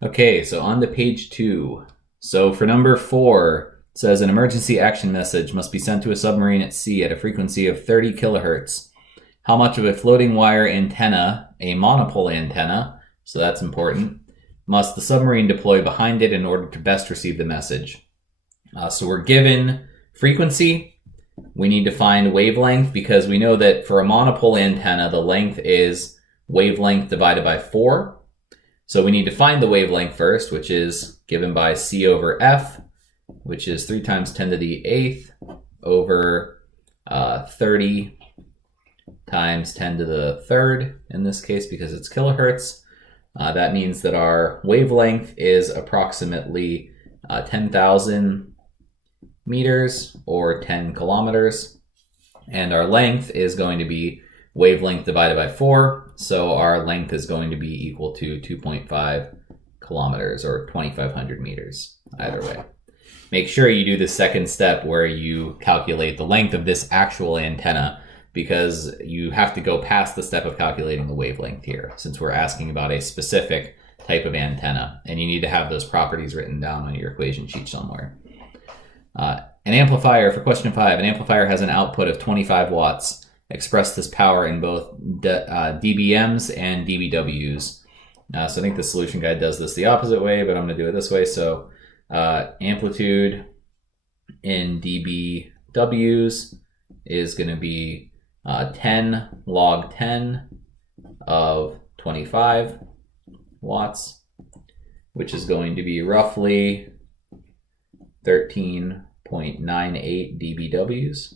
Okay, so on to page 2. So for number 4, it says an emergency action message must be sent to a submarine at sea at a frequency of 30 kilohertz. How much of a floating wire antenna, a monopole antenna, so that's important, must the submarine deploy behind it in order to best receive the message? So we're given frequency. We need to find wavelength because we know that for a monopole antenna, the length is wavelength divided by 4. So we need to find the wavelength first, which is given by C over F, which is 3 times 10 to the 8th over 30 times 10 to the 3rd in this case because it's kilohertz. That means that our wavelength is approximately 10,000 meters or 10 kilometers. And our length is going to be wavelength divided by 4. So our length is going to be equal to 2.5 kilometers or 2,500 meters, either way. Make sure you do the second step where you calculate the length of this actual antenna because you have to go past the step of calculating the wavelength here since we're asking about a specific type of antenna and you need to have those properties written down on your equation sheet somewhere. An amplifier, for question 5, an amplifier has an output of 25 watts. Express this power in both dBms and dBws. So I think the solution guide does this the opposite way, but I'm going to do it this way. So amplitude in dBws is going to be 10 log 10 of 25 watts, which is going to be roughly 13.98 dBws.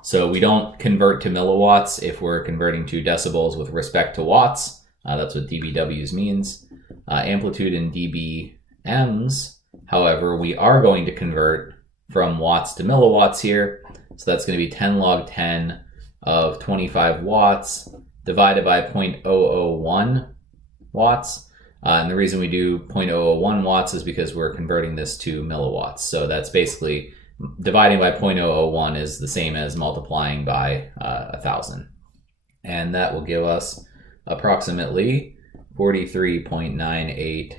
So we don't convert to milliwatts if we're converting to decibels with respect to watts. That's what dBws means. Amplitude in dBms, however, we are going to convert from watts to milliwatts here. So that's going to be 10 log 10 of 25 watts divided by 0.001 watts. And the reason we do 0.001 watts is because we're converting this to milliwatts. So that's basically dividing by 0.001 is the same as multiplying by 1,000. And that will give us approximately 43.98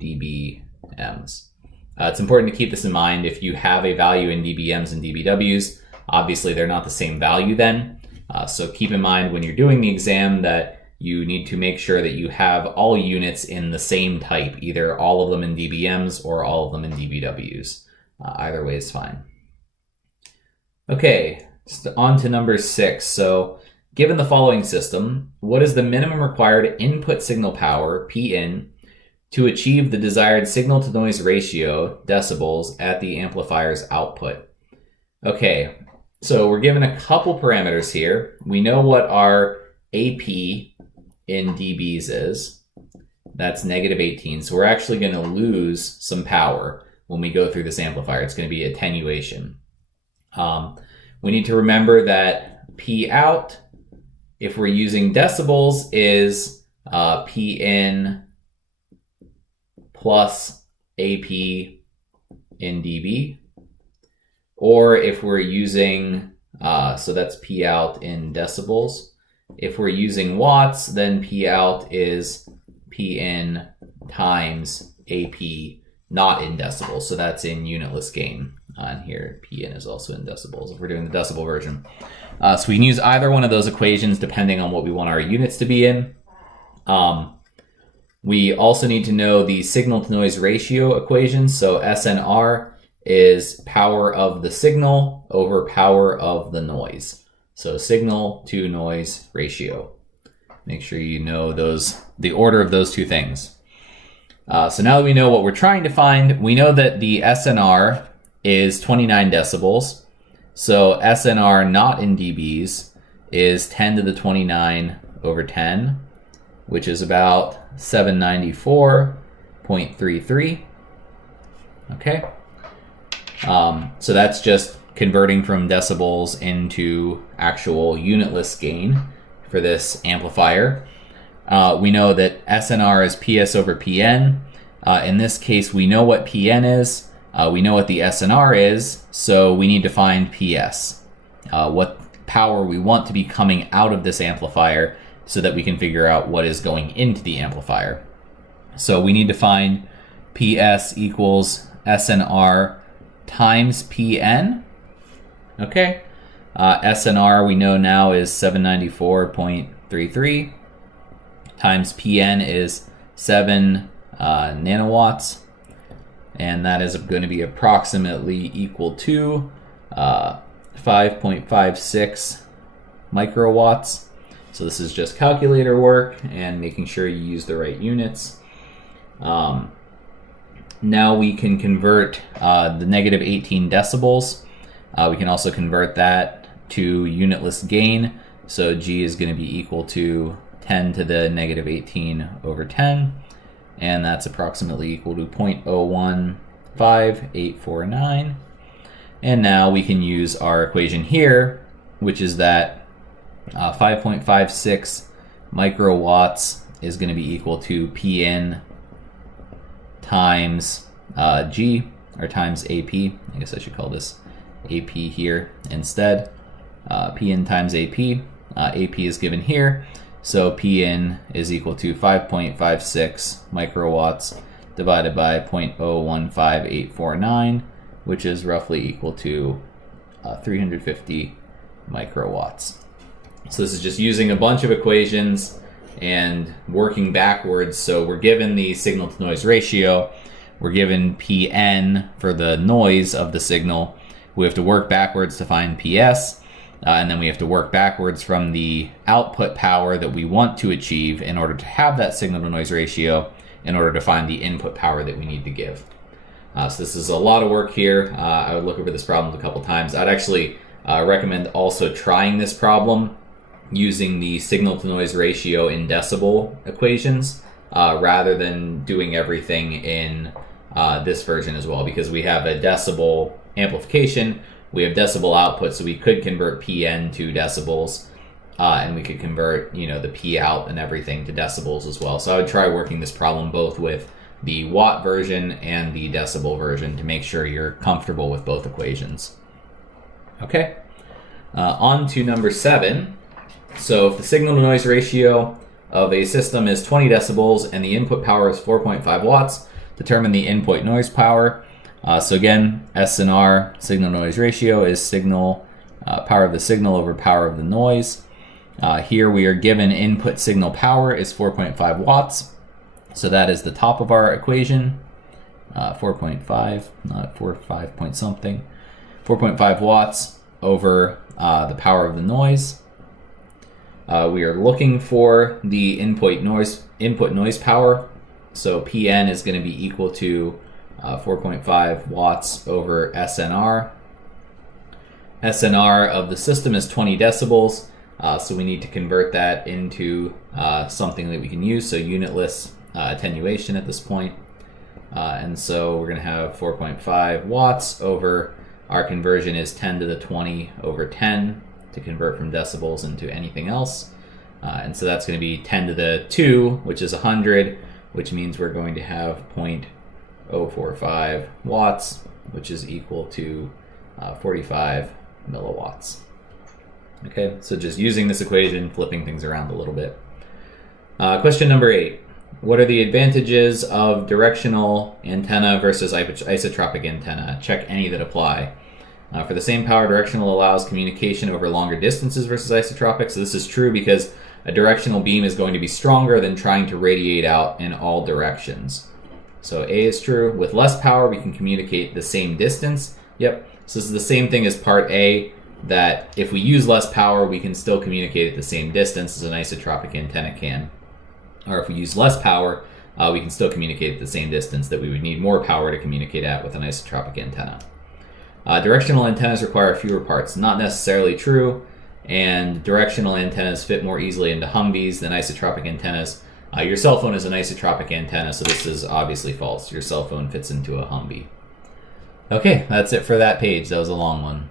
dBms. It's important to keep this in mind. If you have a value in dBms and dBws, obviously they're not the same value then. So keep in mind when you're doing the exam that you need to make sure that you have all units in the same type, either all of them in dBms or all of them in dBws. Either way is fine. Okay, on to number 6. So given the following system, what is the minimum required input signal power, Pin, to achieve the desired signal-to-noise ratio, decibels, at the amplifier's output? Okay, so we're given a couple parameters here. We know what our AP in dBs is. That's negative 18. So we're actually going to lose some power when we go through this amplifier. It's going to be attenuation. We need to remember that P out, if we're using decibels, is P in plus AP in dB. Or if we're using, so that's P out in decibels. If we're using watts, then P out is P in times AP, not in decibels. So that's in unitless gain on here. P in is also in decibels if we're doing the decibel version. So we can use either one of those equations depending on what we want our units to be in. We also need to know the signal-to-noise ratio equation. So SNR is power of the signal over power of the noise. So signal-to-noise ratio. Make sure you know the order of those two things. So now that we know what we're trying to find, we know that the SNR is 29 decibels. So SNR not in dBs is 10 to the 29 over 10, which is about 794.33. Okay. So that's just converting from decibels into actual unitless gain for this amplifier. We know that SNR is PS over PN. In this case, we know what PN is. We know what the SNR is, so we need to find PS. What power we want to be coming out of this amplifier so that we can figure out what is going into the amplifier. So we need to find PS equals SNR times PN. Okay. SNR we know now is 794.33 times PN is 7 nanowatts, and that is going to be approximately equal to 5.56 microwatts. So this is just calculator work and making sure you use the right units. Now we can convert the negative 18 decibels. We can also convert that to unitless gain. So G is going to be equal to 10 to the negative 18 over 10. And that's approximately equal to 0.015849. And now we can use our equation here, which is that 5.56 microwatts is going to be equal to Pn times G, or times AP. I guess I should call this AP here instead. Pn times AP. AP is given here. So Pn is equal to 5.56 microwatts divided by 0.015849, which is roughly equal to 350 microwatts. So this is just using a bunch of equations and working backwards. So we're given the signal to noise ratio. We're given Pn for the noise of the signal. We have to work backwards to find PS. And then we have to work backwards from the output power that we want to achieve in order to have that signal to noise ratio in order to find the input power that we need to give. So this is a lot of work here. I would look over this problem a couple times. I'd actually recommend also trying this problem using the signal to noise ratio in decibel equations rather than doing everything in this version as well, because we have a decibel amplification. We have decibel output, so we could convert Pn to decibels, and we could convert, the P out and everything to decibels as well. So I would try working this problem both with the watt version and the decibel version to make sure you're comfortable with both equations. Okay, on to number 7. So if the signal to noise ratio of a system is 20 decibels and the input power is 4.5 watts, determine the input noise power. So again, SNR, signal noise ratio, is signal power of the signal over power of the noise. Here we are given input signal power is 4.5 watts. So that is the top of our equation. 4.5, not 5 point something. 4.5 watts over the power of the noise. We are looking for the input noise power. So Pn is going to be equal to 4.5 watts over SNR. SNR of the system is 20 decibels, so we need to convert that into something that we can use, so unitless attenuation at this point. And so we're going to have 4.5 watts over, our conversion is 10 to the 20 over 10 to convert from decibels into anything else. And so that's going to be 10 to the 2, which is 100, which means we're going to have 0.045 watts, which is equal to 45 milliwatts. Okay, so just using this equation, flipping things around a little bit. Question number 8. What are the advantages of directional antenna versus isotropic antenna? Check any that apply. For the same power, directional allows communication over longer distances versus isotropic. So this is true because a directional beam is going to be stronger than trying to radiate out in all directions. So A is true. With less power, we can communicate the same distance. Yep. So this is the same thing as part A, that if we use less power, we can still communicate at the same distance as an isotropic antenna can. Or if we use less power, we can still communicate at the same distance that we would need more power to communicate at with an isotropic antenna. Directional antennas require fewer parts. Not necessarily true, and directional antennas fit more easily into Humvees than isotropic antennas. Your cell phone is an isotropic antenna, so this is obviously false. Your cell phone fits into a Humvee. Okay, that's it for that page. That was a long one.